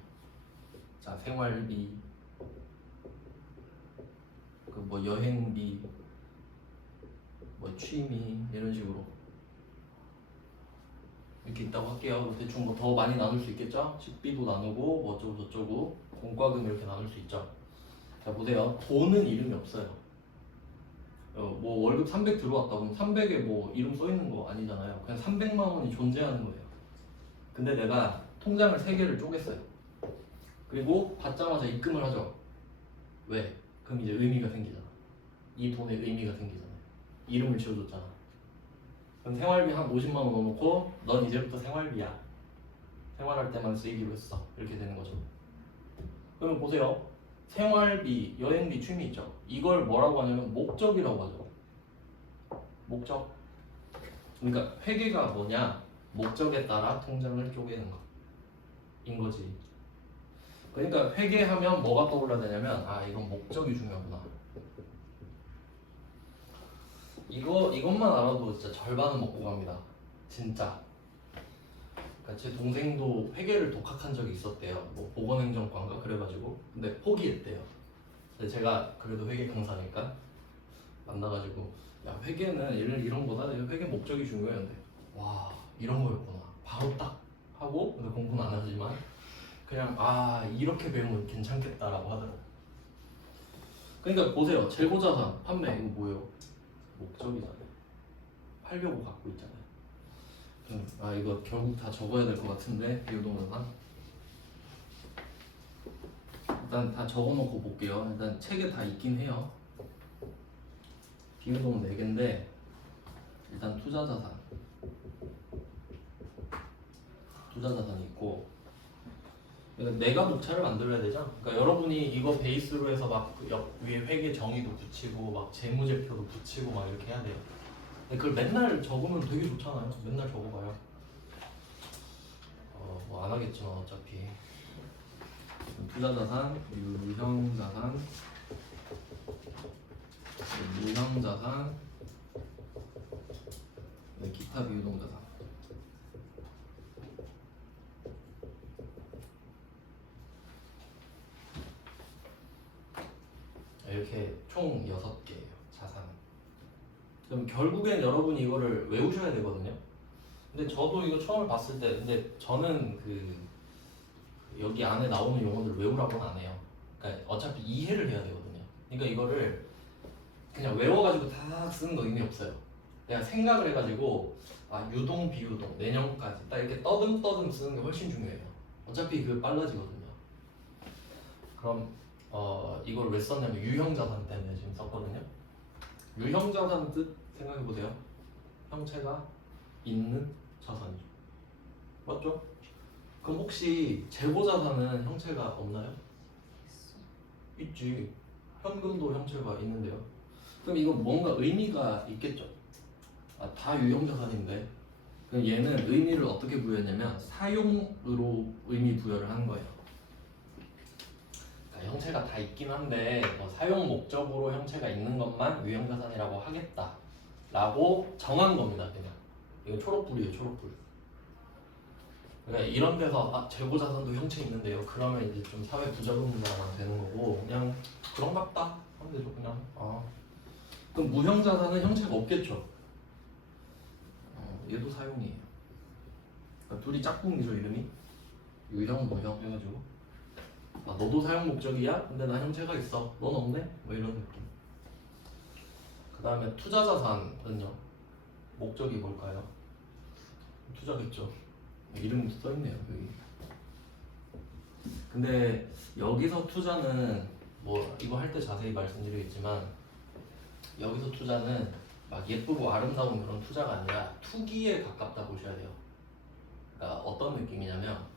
자, 생활비, 그 뭐 여행비, 뭐 취미 이런 식으로 이렇게 있다고 할게요. 대충 뭐 더 많이 나눌 수 있겠죠? 식비도 나누고 뭐 어쩌고 저쩌고 공과금 이렇게 나눌 수 있죠. 자, 보세요. 돈은 이름이 없어요. 뭐 월급 300 들어왔다 그럼 300에 뭐 이름 써 있는 거 아니잖아요. 그냥 300만 원이 존재하는 거예요. 근데 내가 통장을 3개를 쪼갰어요. 그리고 받자마자 입금을 하죠. 왜? 그럼 이제 의미가 생기잖아. 이 돈에 의미가 생기잖아요. 이름을 지어줬잖아. 그럼 생활비 한 50만 원 넣어놓고 넌 이제부터 생활비야. 생활할 때만 쓰이기로 했어. 이렇게 되는 거죠. 그러면 보세요. 생활비, 여행비, 취미 있죠. 이걸 뭐라고 하냐면 목적이라고 하죠. 목적. 그러니까 회계가 뭐냐? 목적에 따라 통장을 쪼개는 거인 거지. 그러니까 회계하면 뭐가 떠올라야 되냐면 아 이건 목적이 중요하구나. 이것만 알아도 진짜 절반은 먹고 갑니다. 진짜. 그러니까 제 동생도 회계를 독학한 적이 있었대요. 뭐 보건행정과인가 그래가지고 근데 포기했대요. 근데 제가 그래도 회계 강사니까 만나가지고 야 회계는 이런 거다. 회계 목적이 중요했는데 와 이런 거였구나. 바로 딱 하고 근데 공부는 안 하지만 그냥 아 이렇게 배우면 괜찮겠다라고 하더라고. 그러니까 보세요. 재고자산 판매 이거 뭐예요? 목적이잖아요. 팔려고 갖고 있잖아요. 아 이거 결국 다 적어야 될 것 같은데 비유동사산 일단 다 적어놓고 볼게요. 일단 책에 다 있긴 해요. 비유동 4개인데 일단 투자자산이 있고 그러니까 내가 목차를 만들어야 되죠. 그러니까 여러분이 이거 베이스로 해서 막 위에 회계 정의도 붙이고 막 재무제표도 붙이고 막 이렇게 해야 돼요. 근데 그걸 맨날 적으면 되게 좋잖아요. 맨날 적어봐요. 뭐 안 하겠지만 어차피 투자자산, 유형자산, 무형자산, 기타 비유동자산. 이렇게 총 6개예요. 자산은. 그럼 결국엔 여러분이 이거를 외우셔야 되거든요. 근데 저도 이거 처음 봤을 때 근데 저는 여기 안에 나오는 용어들 외우라고는 안 해요. 그러니까 어차피 이해를 해야 되거든요. 그러니까 이거를 그냥 외워가지고 다 쓰는 거 의미 없어요. 내가 생각을 해가지고 아 유동 비유동 내년까지 딱 이렇게 떠듬떠듬 쓰는 게 훨씬 중요해요. 어차피 빨라지거든요. 그럼 이걸 왜 썼냐면 유형자산 때문에 지금 썼거든요. 유형자산 뜻 생각해보세요. 형체가 있는 자산이죠. 맞죠? 그럼 혹시 재고자산은 형체가 없나요? 있지. 현금도 형체가 있는데요. 그럼 이건 뭔가 의미가 있겠죠? 다 유형자산인데 그럼 얘는 의미를 어떻게 부여했냐면 사용으로 의미 부여를 하는 거예요. 그러니까 형체가 다 있긴 한데 사용 목적으로 형체가 있는 것만 유형자산이라고 하겠다 라고 정한 겁니다. 그냥 이거 초록불이에요. 초록불. 그러니까 이런 데서 재고자산도 형체 있는데요. 그러면 이제 좀 사회 부적응자가 되는 거고 그냥 그런갑다 하면 되죠. 그냥 그럼 무형자산은 형체가 없겠죠. 얘도 사용이에요. 그러니까 둘이 짝꿍이죠. 이름이 유형 무형 해가지고 너도 사용 목적이야? 근데 나 형체가 있어. 넌 없네? 뭐 이런 느낌. 그 다음에 투자자산은요. 목적이 뭘까요? 투자겠죠. 이름도 써있네요. 여기. 근데 여기서 투자는 뭐 이거 할 때 자세히 말씀드리겠지만 여기서 투자는 막 예쁘고 아름다운 그런 투자가 아니라 투기에 가깝다 보셔야 돼요. 그러니까 어떤 느낌이냐면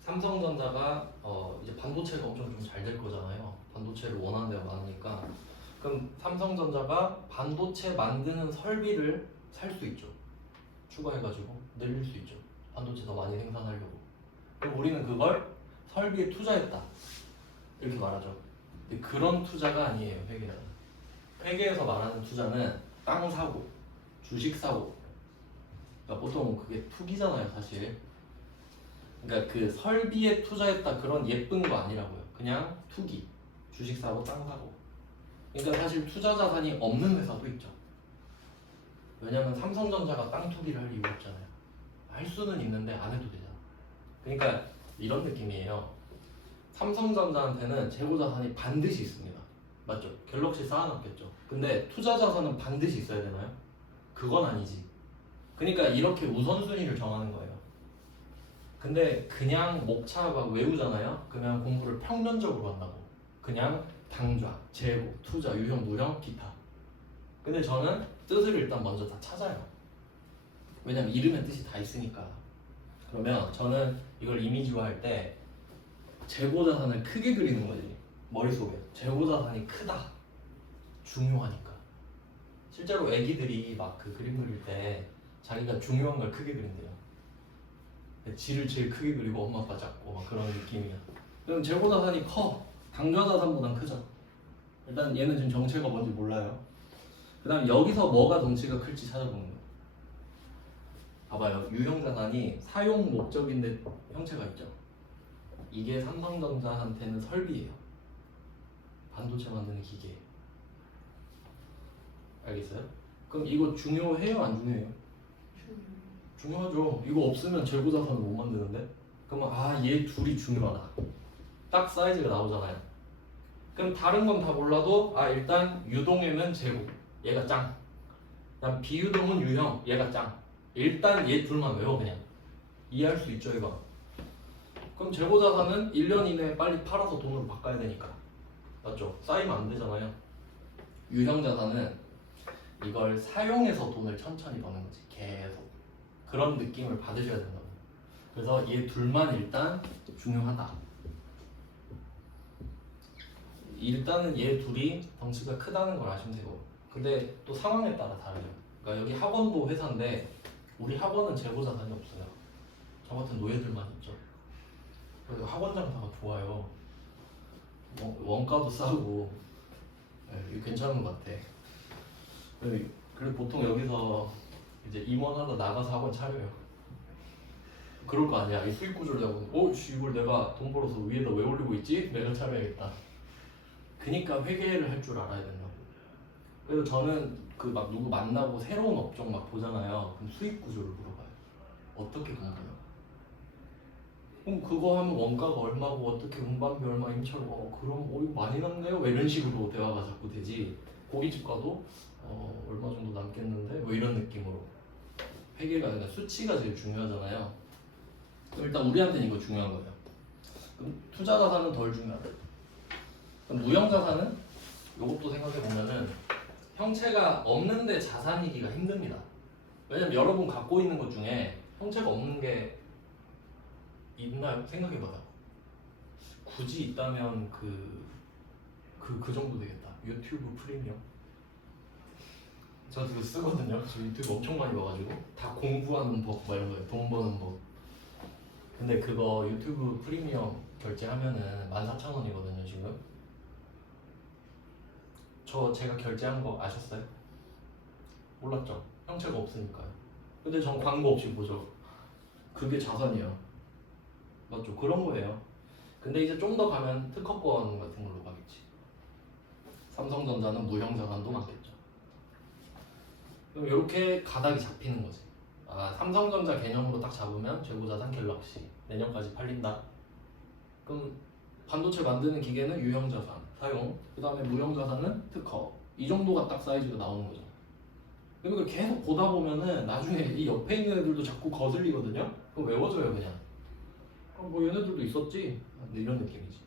삼성전자가 이제 반도체가 엄청 좀 잘 될 거잖아요. 반도체를 원하는 데가 많으니까 그럼 삼성전자가 반도체 만드는 설비를 살 수 있죠. 추가해가지고 늘릴 수 있죠. 반도체 더 많이 생산하려고. 그럼 우리는 그걸 설비에 투자했다 이렇게 말하죠. 근데 그런 투자가 아니에요. 회계는. 회계에서 말하는 투자는 땅 사고, 주식 사고. 그러니까 보통 그게 투기잖아요, 사실. 그러니까 그 설비에 투자했다 그런 예쁜 거 아니라고요. 그냥 투기, 주식 사고, 땅 사고. 그러니까 사실 투자 자산이 없는 회사도 있죠. 왜냐면 삼성전자가 땅 투기를 할 이유가 없잖아요. 할 수는 있는데 안 해도 되잖아. 그러니까 이런 느낌이에요. 삼성전자한테는 재고자산이 반드시 있습니다. 맞죠? 갤럭시 쌓아놨겠죠. 근데 투자자산은 반드시 있어야 되나요? 그건 아니지. 그러니까 이렇게 우선순위를 정하는 거예요. 근데 그냥 목차 막 외우잖아요. 그냥 공부를 평면적으로 한다고. 그냥 당좌, 재고, 투자, 유형, 무형, 기타. 근데 저는 뜻을 일단 먼저 다 찾아요. 왜냐면 이름의 뜻이 다 있으니까. 그러면 저는 이걸 이미지화 할 때 재고자산을 크게 그리는 거지. 머릿속에 재고자산이 크다, 중요하니까. 실제로 애기들이 막 그 그림 그릴 때 자기가 중요한 걸 크게 그린대요. 지를 제일 크게 그리고 엄마 아빠 작고 막 그런 느낌이야. 그럼 재고자산이 커, 당좌자산보단 크죠. 일단 얘는 지금 정체가 뭔지 몰라요. 그 다음 여기서 뭐가 덩치가 클지 찾아보는 거예요. 봐봐요. 유형자산이 사용 목적인데 형체가 있죠. 이게 삼성전자한테는 설비예요. 반도체 만드는 기계. 알겠어요? 그럼 이거 중요해요? 안 중요해요? 중요하죠. 이거 없으면 재고자산을 못 만드는데? 그러면 얘 둘이 중요하다. 딱 사이즈가 나오잖아요. 그럼 다른 건 다 몰라도 일단 유동에는 재고, 얘가 짱. 그다음 비유동은 유형, 얘가 짱. 일단 얘 둘만 외워 그냥. 이해할 수 있죠 이거. 그럼 재고자산은 1년 이내에 빨리 팔아서 돈으로 바꿔야 되니까. 맞죠? 쌓이면 안 되잖아요. 유형자산은 이걸 사용해서 돈을 천천히 버는 거지. 계속. 그런 느낌을 받으셔야 된다고. 그래서 얘 둘만 일단 중요하다. 일단은 얘 둘이 덩치가 크다는 걸 아시면 되고. 근데 또 상황에 따라 다르죠. 그러니까 여기 학원도 회사인데 우리 학원은 재고자산이 없어요. 저 같은 노예들만 있죠. 그래서 학원 장사가 좋아요. 원가도 싸고 이거 괜찮은 것 같아. 그리고 보통 여기서 이제 임원하다 나가서 학원 차려요. 그럴 거 아니야. 이 수익 구조를 보고 이걸 내가 돈 벌어서 위에다 왜 올리고 있지? 내가 차려야겠다. 그니까 회계를 할 줄 알아야 된다고. 그래서 저는 그 막 누구 만나고 새로운 업종 막 보잖아요. 그럼 수익 구조를 물어봐요. 어떻게 공부해요? 그럼 그거 하면 원가가 얼마고 어떻게 운반비 얼마 임차료 그럼 이거 많이 남네요? 왜 이런 식으로 대화가 자꾸 되지. 고깃집 가도 얼마 정도 남겠는데? 뭐 이런 느낌으로. 회계가 아니라 수치가 제일 중요하잖아요. 그럼 일단 우리한테는 이거 중요한 거예요. 그럼 투자자산은 덜 중요하다. 그럼 무형자산은 이것도 생각해 보면은 형체가 없는데 자산이기가 힘듭니다. 왜냐면 여러분 갖고 있는 것 중에 형체가 없는 게 있나요? 생각해봐요. 굳이 있다면 그 정도 되겠다. 유튜브 프리미엄. 저 그거 쓰거든요. 저 유튜브 엄청 많이 봐가지고 다 공부하는 법 막 이런 거예요. 돈 버는 법. 근데 그거 유튜브 프리미엄 결제하면은 14,000원이거든요 지금. 제가 결제한 거 아셨어요? 몰랐죠? 형체가 없으니까요. 근데 전 광고 없이 보죠. 그게 자산이에요. 맞죠? 그런 거예요. 근데 이제 좀 더 가면 특허권 같은 걸로 가겠지. 삼성전자는 무형자산도 많겠죠. 그럼 이렇게 가닥이 잡히는 거지. 삼성전자 개념으로 딱 잡으면 재고자산 갤럭시 내년까지 팔린다. 그럼 반도체 만드는 기계는 유형자산 사용, 그 다음에 무형자산은 특허. 이 정도가 딱 사이즈가 나오는 거죠. 그러니까 계속 보다 보면은 나중에 이 옆에 있는 애들도 자꾸 거슬리거든요. 그럼 외워줘요 그냥. 뭐 얘네들도 있었지. 이런 느낌이지.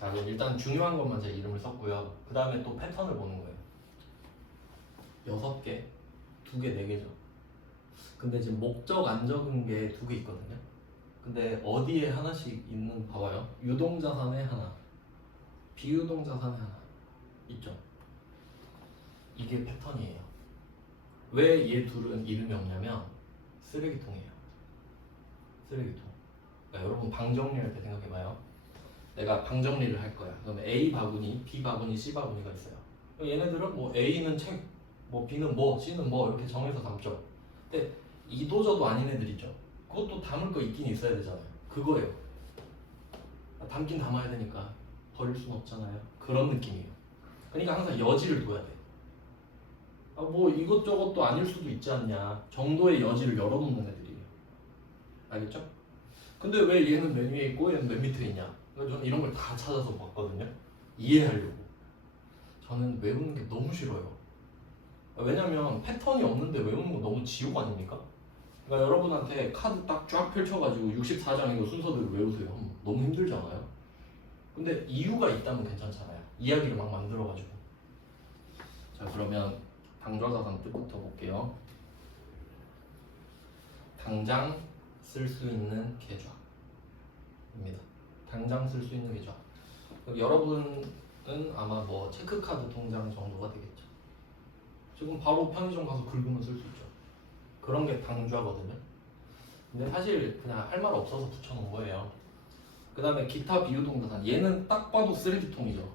자, 그럼 일단 중요한 것만 제 이름을 썼고요. 그 다음에 또 패턴을 보는 거예요. 6개, 2개, 4개죠. 근데 지금 목적 안 적은 게 2개 있거든요. 근데 어디에 하나씩 있는 봐봐요. 유동자산에 하나, 비유동자산에 하나 있죠. 이게 패턴이에요. 왜 얘 둘은 이름이 없냐면 쓰레기통이에요. 쓰레기통. 그러니까 여러분 방 정리할 때 생각해봐요. 내가 방 정리를 할 거야. 그러면 A 바구니, B 바구니, C 바구니가 있어요. 얘네들은 뭐 A는 책, 뭐 B는 뭐, C는 뭐 이렇게 정해서 담죠. 근데 이도저도 아닌 애들 있죠. 그것도 담을 거 있긴 있어야 되잖아요. 그거예요. 담긴 담아야 되니까 버릴 수는 없잖아요. 그런 느낌이에요. 그러니까 항상 여지를 둬야 돼. 뭐 이것저것도 아닐 수도 있지 않냐 정도의 여지를 열어놓는 애들이에요. 알겠죠? 근데 왜 얘는 맨 위에 있고 얘는 맨 밑에 있냐? 그래서 저는 이런 걸 다 찾아서 봤거든요. 이해하려고. 저는 외우는 게 너무 싫어요. 왜냐면 패턴이 없는데 외우는 거 너무 지옥 아닙니까? 그러니까 여러분한테 카드 딱 쫙 펼쳐가지고 64장이고 순서대로 외우세요. 너무 힘들잖아요. 근데 이유가 있다면 괜찮잖아요. 이야기를 막 만들어가지고. 자, 그러면 당좌자산 뜻부터 볼게요. 당장 쓸 수 있는 계좌입니다. 당장 쓸 수 있는 계좌. 그럼 여러분은 아마 뭐 체크카드 통장 정도가 되겠죠. 지금 바로 편의점 가서 긁으면 쓸 수 있죠. 그런 게 당좌거든요. 근데 사실 그냥 할 말 없어서 붙여놓은 거예요. 그 다음에 기타 비유동사산. 얘는 딱 봐도 쓰레기통이죠.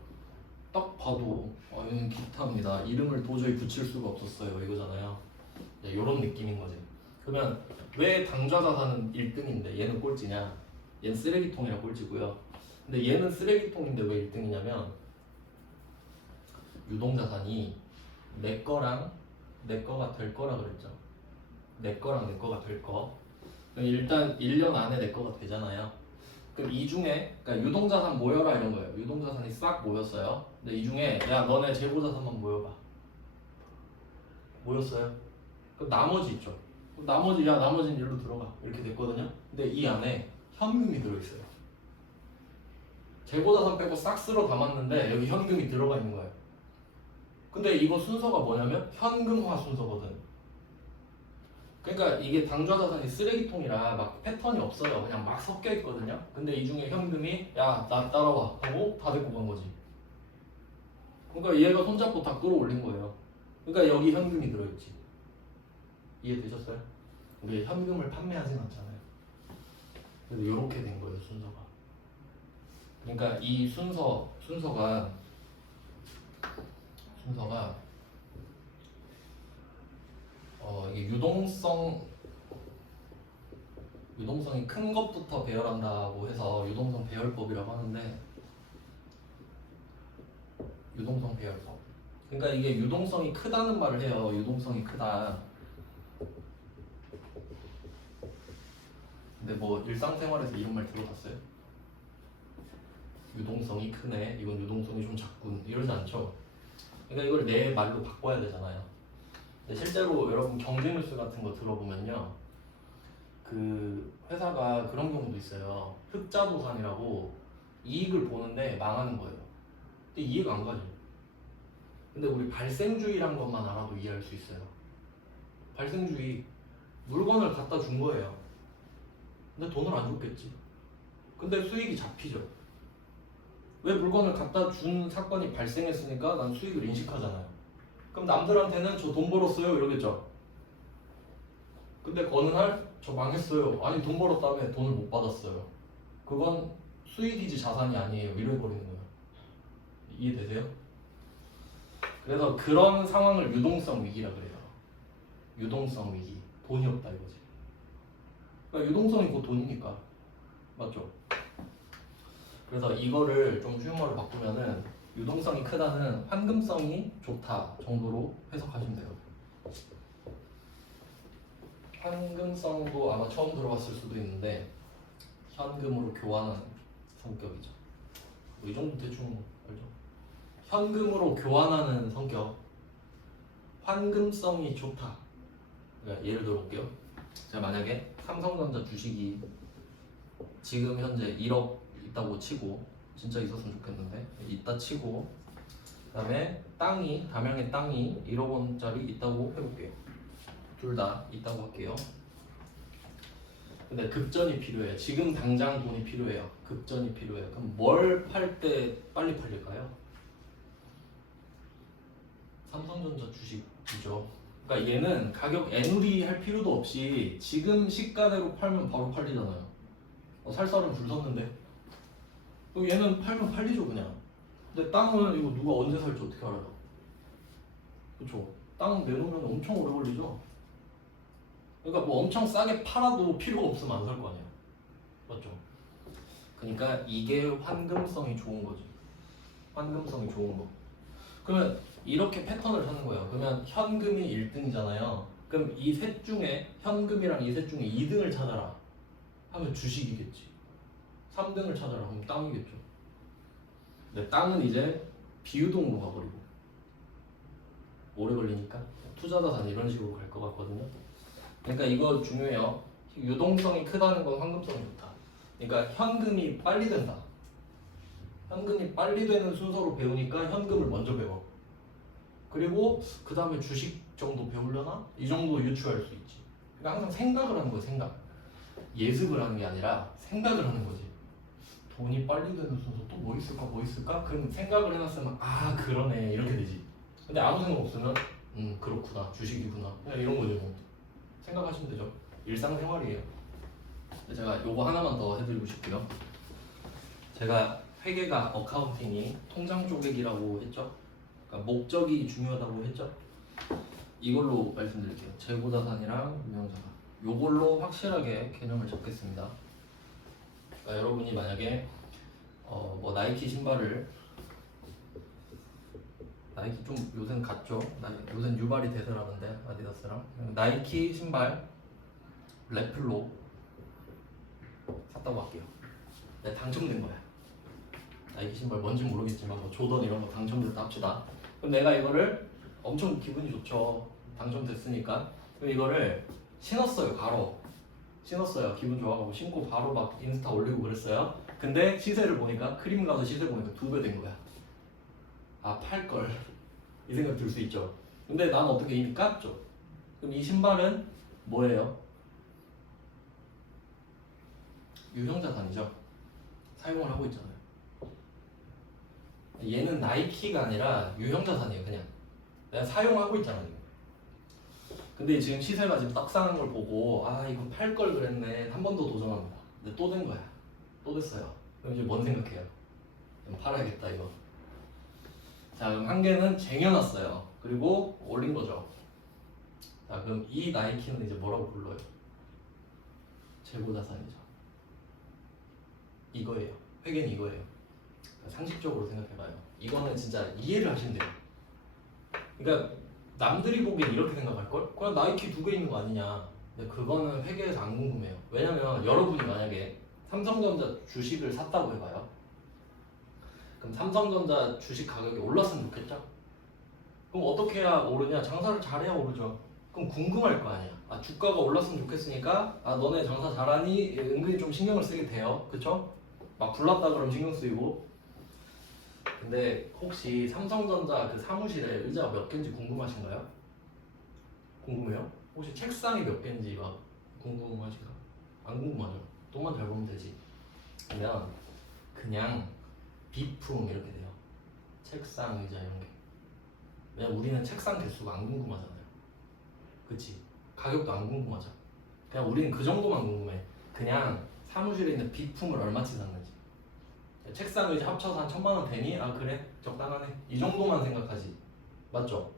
딱 봐도 얘는 기타입니다. 이름을 도저히 붙일 수가 없었어요. 이거잖아요. 이런 느낌인 거지. 그러면 왜 당좌자산은 1등인데 얘는 꼴찌냐? 얘는 쓰레기통이라 꼴찌고요. 근데 얘는 쓰레기통인데 왜 1등이냐면 유동자산이 내 거랑 내 거가 될 거라 그랬죠. 내 거랑 내 거가 될 거. 일단 1년 안에 내 거가 되잖아요. 그럼 이 중에 그러니까 유동자산 모여라 이런 거예요. 유동자산이 싹 모였어요. 근데 이 중에 야 너네 재고자산만 모여봐. 모였어요. 그럼 나머지 있죠. 그럼 나머지는 일로 들어가 이렇게 됐거든요. 근데 이 안에 현금이 들어있어요. 재고자산 빼고 싹 쓸어 담았는데 여기 현금이 들어가 있는 거예요. 근데 이거 순서가 뭐냐면 현금화 순서거든. 그러니까 이게 당좌자산이 쓰레기통이라 막 패턴이 없어요. 그냥 막 섞여 있거든요. 근데 이 중에 현금이 야 나 따라와 하고 다 데리고 간 거지. 그러니까 얘가 손잡고 다 끌어올린 거예요. 그러니까 여기 현금이 들어있지. 이해되셨어요? 우리 현금을 판매하진 않잖아요. 그래서 이렇게 된 거예요 순서가. 그러니까 이 순서가 이게 유동성이 큰 것부터 배열한다고 해서 유동성 배열법이라고 하는데 유동성 배열법. 그러니까 이게 유동성이 크다는 말을 해요. 유동성이 크다. 근데 뭐 일상생활에서 이런 말 들어봤어요? 유동성이 크네. 이건 유동성이 좀 작군. 이러지 않죠. 그러니까 이걸 내 말로 바꿔야 되잖아요. 근데 실제로 여러분 경제 뉴스 같은 거 들어보면요, 그 회사가 그런 경우도 있어요. 흑자도산이라고 이익을 보는데 망하는 거예요. 근데 이해가 안 가죠. 근데 우리 발생주의란 것만 알아도 이해할 수 있어요. 발생주의, 물건을 갖다 준 거예요. 근데 돈을 안 줬겠지. 근데 수익이 잡히죠. 왜 물건을 갖다 준 사건이 발생했으니까 난 수익을 인식하잖아요. 그럼 남들한테는 저 돈 벌었어요 이러겠죠. 근데 거는 저 망했어요. 아니 돈 벌었다며 돈을 못 받았어요. 그건 수익이지 자산이 아니에요. 이래버리는 거예요. 이해되세요? 그래서 그런 상황을 유동성 위기라 그래요. 유동성 위기. 돈이 없다 이거지. 그러니까 유동성이 곧 돈이니까. 맞죠? 그래서 이거를 좀 쉬운 말로 바꾸면은 유동성이 크다는 환금성이 좋다 정도로 해석하시면 돼요. 환금성도 아마 처음 들어봤을 수도 있는데 현금으로 교환하는 성격이죠. 이 정도 대충 알죠? 현금으로 교환하는 성격. 환금성이 좋다. 그러니까 예를 들어 볼게요. 제가 만약에 삼성전자 주식이 지금 현재 1억 있다고 치고, 진짜 있었으면 좋겠는데 있다 치고, 그 다음에 담양의 땅이 1억 원짜리 있다고 해볼게요. 둘 다 있다고 할게요. 근데 급전이 필요해요. 지금 당장 돈이 필요해요. 급전이 필요해요. 그럼 뭘 팔 때 빨리 팔릴까요? 삼성전자 주식이죠. 그러니까 얘는 가격 애누리 할 필요도 없이 지금 시가대로 팔면 바로 팔리잖아요. 살 사람 줄 섰는데 얘는 팔면 팔리죠 그냥. 근데 땅은 이거 누가 언제 살지 어떻게 알아요? 그렇죠. 땅 내놓으면 엄청 오래 걸리죠. 그러니까 뭐 엄청 싸게 팔아도 필요가 없으면 안 살 거 아니야. 맞죠? 그러니까 이게 환금성이 좋은 거지. 환금성이 좋은 거. 그러면 이렇게 패턴을 하는 거예요. 그러면 현금이 1등이잖아요. 그럼 이 셋 중에 현금이랑 이 셋 중에 2등을 찾아라 하면 주식이겠지. 3등을 찾아라 하면 땅이겠죠. 근데 땅은 이제 비유동으로 가버리고 오래 걸리니까 투자자산 이런 식으로 갈 것 같거든요. 그러니까 이거 중요해요. 유동성이 크다는 건 환금성이 좋다. 그러니까 현금이 빨리 된다. 현금이 빨리 되는 순서로 배우니까 현금을 먼저 배워. 그리고 그 다음에 주식 정도 배우려나? 이 정도 유추할 수 있지. 그러니까 항상 생각을 하는 거예요. 생각. 예습을 하는 게 아니라 생각을 하는 거지. 돈이 빨리 되는 순서 또 뭐 있을까 뭐 있을까? 그럼 생각을 해놨으면 아 그러네 이렇게 되지. 근데 아무 생각 없으면 그렇구나 주식이구나 그냥 이런 거죠. 뭐. 생각하시면 되죠. 일상생활이에요. 제가 요거 하나만 더 해드리고 싶고요. 제가 회계가 어카운팅이 통장 쪼개기라고 했죠. 그러니까 목적이 중요하다고 했죠. 이걸로 말씀드릴게요. 재고자산이랑 유형자산 요걸로 확실하게 개념을 잡겠습니다. 그러니까 여러분이 만약에 뭐 나이키 신발을 나이키 좀 요새는 갔죠. 요새는 유발이 되더라는데 아디다스랑 나이키 신발 레플로 샀다고 할게요. 내가 당첨된 거야. 나이키 신발 뭔지 모르겠지만 뭐 조던 이런 거 당첨됐다 합시다. 그럼 내가 이거를 엄청 기분이 좋죠. 당첨됐으니까. 그럼 이거를 신었어요. 바로 신었어요. 기분 좋아가지고 신고 바로 막 인스타 올리고 그랬어요. 근데 시세를 보니까 크림 가서 시세 보니까 2배 된 거야. 아 팔걸 이 생각 들 수 있죠. 근데 난 어떻게 이미 깠죠. 그럼 이 신발은 뭐예요? 유형자산이죠. 사용을 하고 있잖아요. 얘는 나이키가 아니라 유형자산이에요. 그냥 내가 사용하고 있잖아 지금. 근데 지금 시세가 지금 떡상한 걸 보고 아 이거 팔 걸 그랬네. 한 번 더 도전합니다. 근데 또 된 거야. 또 됐어요. 그럼 이제 뭔 생각해요? 좀 팔아야겠다 이거. 자 그럼 한 개는 쟁여놨어요. 그리고 올린 거죠. 자 그럼 이 나이키는 이제 뭐라고 불러요? 재고자산이죠. 이거예요. 회계는 이거예요. 상식적으로 생각해봐요. 이거는 진짜 이해를 하시면 돼요. 그러니까 남들이 보기엔 이렇게 생각할걸? 그냥 나이키 2개 있는 거 아니냐. 근데 그거는 회계에서 안 궁금해요. 왜냐면 여러분이 만약에 삼성전자 주식을 샀다고 해봐요. 그럼 삼성전자 주식 가격이 올랐으면 좋겠죠? 그럼 어떻게 해야 오르냐? 장사를 잘해야 오르죠. 그럼 궁금할 거 아니야. 아 주가가 올랐으면 좋겠으니까 아 너네 장사 잘하니 은근히 좀 신경을 쓰게 돼요. 그쵸? 막 불났다 그러면 신경 쓰이고. 근데 혹시 삼성전자 그 사무실에 의자가 몇 개인지 궁금하신가요? 궁금해요? 혹시 책상이 몇 개인지 막 궁금하신가요? 안 궁금하죠? 돈만 잘 벌면 되지. 그러면 그냥 비품 이렇게 돼요. 책상, 의자 이런 게. 왜냐면 우리는 책상 개수가 안 궁금하잖아요. 그치? 가격도 안 궁금하죠. 그냥 우리는 그 정도만 궁금해. 그냥 사무실에 있는 비품을 얼마치 샀는지. 책상 의자 합쳐서 한 1,000만 원 되니? 아 그래? 적당하네. 이 정도만 생각하지. 맞죠?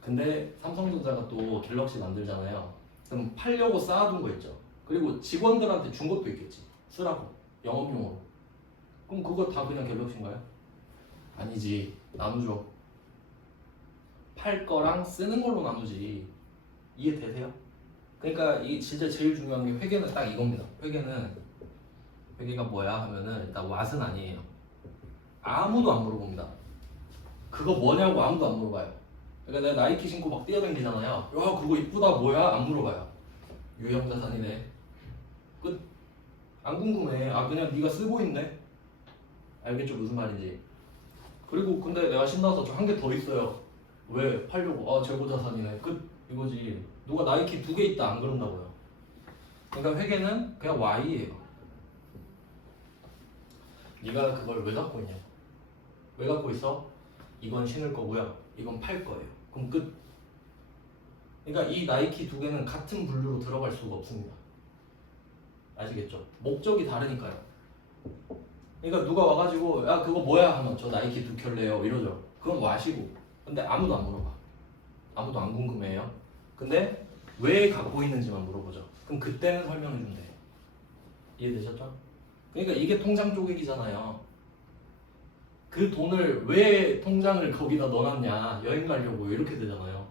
근데 삼성전자가 또 갤럭시 만들잖아요. 그럼 팔려고 쌓아둔 거 있죠. 그리고 직원들한테 준 것도 있겠지. 쓰라고. 영업용으로. 그럼 그거 다 그냥 갤럭시인가요? 아니지. 나누죠. 팔 거랑 쓰는 걸로 나누지. 이해되세요? 그러니까 이 진짜 제일 중요한 게 회계는 딱 이겁니다. 회계가 뭐야 하면은 일단 왓은 아니에요. 아무도 안 물어봅니다. 그거 뭐냐고 아무도 안 물어봐요. 그러니까 내가 나이키 신고 막 뛰어다니잖아요. 야 그거 이쁘다 뭐야? 안 물어봐요. 유형자산이네. 끝. 안 궁금해. 아 그냥 네가 쓰고 있네. 알겠죠 무슨 말인지. 그리고 근데 내가 신나서 저 한 개 더 있어요. 왜 팔려고? 아 재고자산이네. 끝. 이거지. 누가 나이키 2개 있다 안 그런다고요. 그러니까 회계는 그냥 Y예요. 네가 그걸 왜 갖고 있냐? 왜 갖고 있어? 이건 신을 거고요. 이건 팔 거예요. 그럼 끝. 그러니까 이 나이키 2개는 같은 분류로 들어갈 수가 없습니다. 아시겠죠? 목적이 다르니까요. 그러니까 누가 와가지고 야 그거 뭐야 하면 저 나이키 2켤레요 이러죠. 그건 와시고. 근데 아무도 안 물어봐. 아무도 안 궁금해요. 근데 왜 갖고 있는지만 물어보죠. 그럼 그때는 설명해 준대요. 이해되셨죠? 그러니까 이게 통장 쪼개기잖아요. 그 돈을 왜 통장을 거기다 넣어놨냐 여행 가려고 이렇게 되잖아요.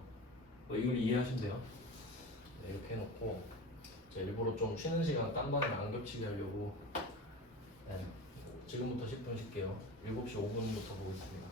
이걸 이해하시면 돼요. 네, 이렇게 해놓고 제가 일부러 좀 쉬는 시간 딴 반을 안 겹치게 하려고 네, 지금부터 10분 쉴게요. 7시 5분부터 보겠습니다.